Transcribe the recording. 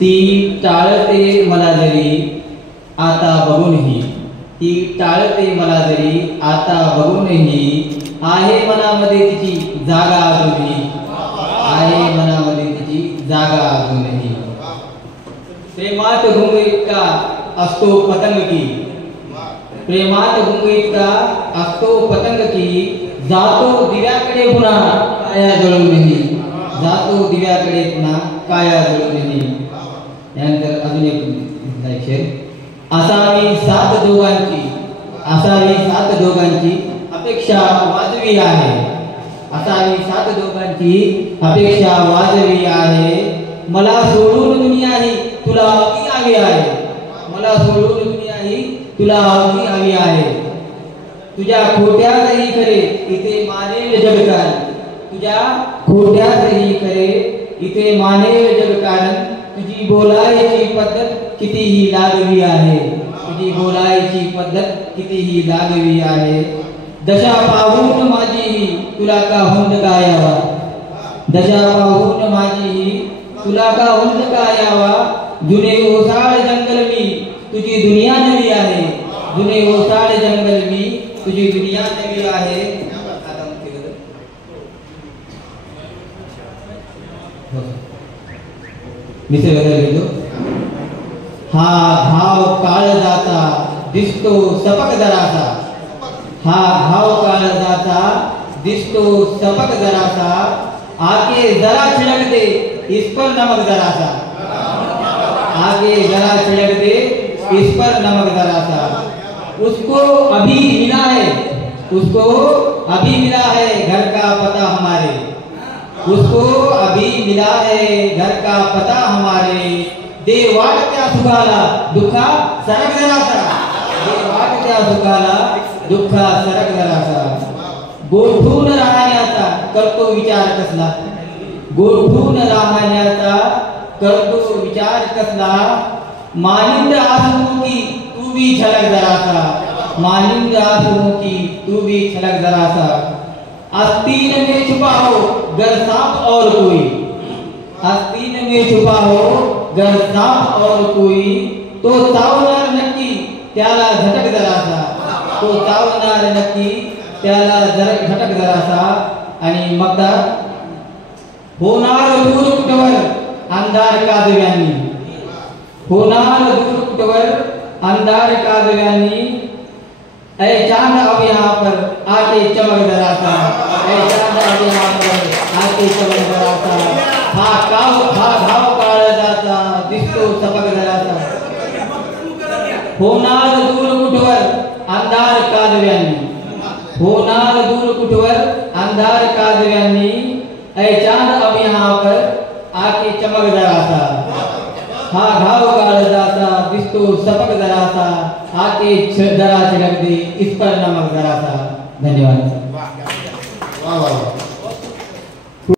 ती टाळते मला जरी आता बघूनही, ती टाळते मला जरी आता बघूनही, आहे मनामध्ये तिची जागा अजूनही, आहे मनामध्ये तिची जागा अजूनही. प्रेमात गुंग इतका असतो पतंग की, प्रेमात गुंग इतका असतो पतंग की, जातो दिव्याकडे पुन्हा काया जळूनही, जातो दिव्याकडे पुन्हा काया जळूनही. यानंतर अजून एक शेर. असावी साथ दोघांची, असावी साथ दोघांची अपेक्षा वाजवी आहे, असावी साथ दोघांची अपेक्षा वाजवी आहे. मला सोडून दुनिया ही तुला हवी हवी आहे, मला सोडून दुनिया ही तुला हवी हवी आहे. तुझ्या खोट्यातही खरे इथे मानेल जगकारण, तुझ्या खोट्यातही खरे इथे मानेल जगकारण. तुझी बोलायची पद्धत कितीही लागवी आहे, तुझी बोलायची पद्धत कितीही लागवी आहे. दशा पाहून माझी तुला का हुंद का यावा, दशा पाहून माझी तुला का हुंद का यावा. जुने ओसाळ जंगल मी तुझी दुनिया नवी आहे, जुने ओसाळ जंगल मी तुझी दुनिया नवी आहे. हा घाव काळजाचा दिसतो सपक जरासा, हा घाव काळजाचा दिसतो सपक जरासा. आके जरा छिड़क दे इस पर नमक जरासा, आगे जरा छिड़क दे इस पर नमक जरासा. उसको अभी मिला है, उसको अभी मिला है घर का पता हमारे, उसको अभी मिला है घर का पता हमारे. दे वाट त्या सुखाला दुःखा सरक जरासा, दे वाट त्या सुखाला दुःखा सरक जरासा. गोठून राहण्याचा करतो विचार कसला, गोठून राहण्याचा करतो विचार कसला. मानिंद आसू की तू भी छलक जरासा, मानिंद आसू की तू भी छलक जरासा. आस्तीन में छुपा हो गर सांप और कोई, आस्तीन में छुपा हो गर सांप और कोई. तो चावणार नक्की त्याला झटक जरासा, तो चावणार नक्की त्याला झटक जरासा. आणि मगदा होणार दूर कुठवर अंधार काजव्यांनी, होणार दूर कुठवर अंधार काजव्यांनी. ऐ चांद अब यहाँ पर आके चमक जरासा, ऐ चांद अब यहाँ पर आके चमक जरासा. हा घाव काळजाचा दिसतो सपक जरासा. होणार दूर कुठवर अंधार काजव्यांनी, होणार दूर कुठवर अंधार काजव्यांनी. ऐ चांद अब यहाँ पर आके चमक जरासा. हा घाव काळजाचा दिसतो सपक जरासा. आके जरा छिड़क दे इस पर नमक जरासा. धन्यवाद. वाह वाह.